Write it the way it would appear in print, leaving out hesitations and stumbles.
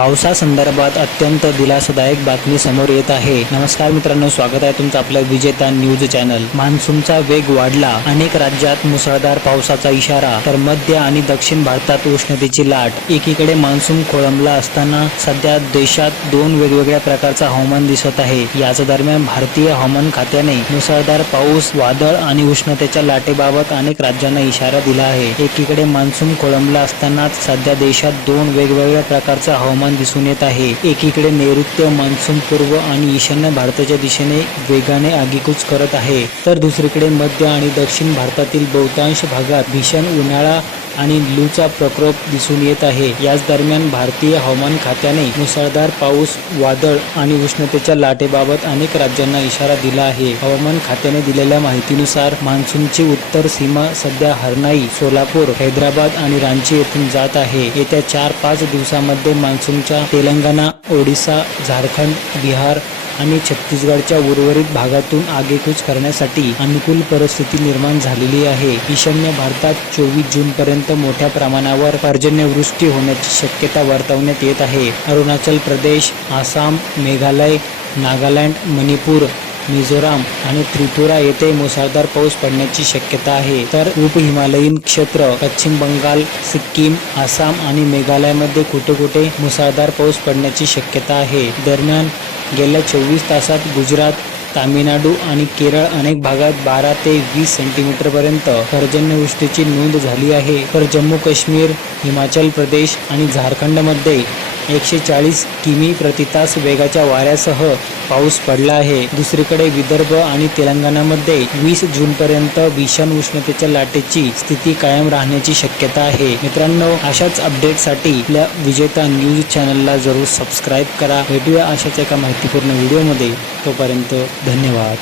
पावसासंदर्भात अत्यंत दिलासादायक बातमी समोर येत आहे। नमस्कार मित्रांनो, स्वागत आहे तुमचं आपल्या विजेता न्यूज चॅनल। मान्सूनचा वेग वाढला, अनेक राज्यात मुसळधार पावसाचा इशारा, तर मध्य आणि दक्षिण भारतात उष्णतेची लाट। एकीकडे मान्सून खोळंबला असताना सध्या देशात दोन वेगवेगळ्या प्रकारचा हवामान दिसत आहे। याच दरम्यान भारतीय हवामान खात्याने मुसळधार पाऊस, वादळ आणि उष्णतेच्या लाटेबाबत अनेक राज्यांना इशारा दिला आहे। एकीकडे मान्सून खोळंबला असताना सध्या देशात दोन वेगवेगळ्या प्रकारचा हवामान दिसून येत आहे। एकीकडे नैऋत्य मान्सून पूर्व आणि ईशान्य भारताच्या दिशेने वेगाने आगेकूच करत आहे, तर दुसरीकडे मध्य आणि दक्षिण भारतातील बहुतांश भागात भीषण उन्हाळा आणि लूचा प्रकोप दिसून येत आहे। याच दरम्यान भारतीय हवामान खात्याने मुसळधार पाऊस, वादळ आणि उष्णतेच्या लाटेबाबत अनेक राज्यांना इशारा दिला आहे। हवामान खात्याने दिलेल्या माहितीनुसार मान्सूनची उत्तर सीमा सध्या हरनाई, सोलापूर, हैदराबाद आणि रांची येथून जात आहे। येत्या 4-5 दिवसांमध्ये मान्सूनच्या तेलंगणा, ओडिशा, झारखंड, बिहार आणि छत्तीसगडच्या उर्वरित भागातून आगेकूच करण्यासाठी अनुकूल परिस्थिती निर्माण झालेली आहे। ईशान्य भारतात 24 जूनपर्यंत मोठ्या प्रमाणावर पर्जन्यवृष्टी होण्याची शक्यता वर्तवण्यात येत आहे। अरुणाचल प्रदेश, आसाम, मेघालय, नागालँड, मणिपूर, मिझोराम आणि त्रिपुरा येथे मुसळधार पाऊस पडण्याची शक्यता आहे, तर उप-हिमालयीन क्षेत्र, पश्चिम बंगाल, सिक्कीम, आसाम आणि मेघालयमध्ये कुठे कुठे मुसळधार पाऊस पडण्याची शक्यता आहे। दरम्यान गेल्या 24 तासात गुजरात, तामिळनाडू आणि केरळ अनेक भागात 12 ते 20 सेंटीमीटरपर्यंत पर्जन्यवृष्टीची नोंद झाली आहे, तर जम्मू काश्मीर, हिमाचल प्रदेश आणि झारखंडमध्ये 140 किमी प्रति तास वेगाच्या वाऱ्यासह पाऊस पडला आहे। दुसरीकडे विदर्भ आणि तेलंगणामध्ये 20 जूनपर्यंत भीषण उष्णतेच्या लाटेची स्थिती कायम राहण्याची शक्यता आहे। मित्रांनो, अशाच अपडेटसाठी आपल्या विजेता न्यूज चॅनलला जरूर सबस्क्राईब करा। भेटूया अशाच एका माहितीपूर्ण व्हिडिओमध्ये। तोपर्यंत धन्यवाद।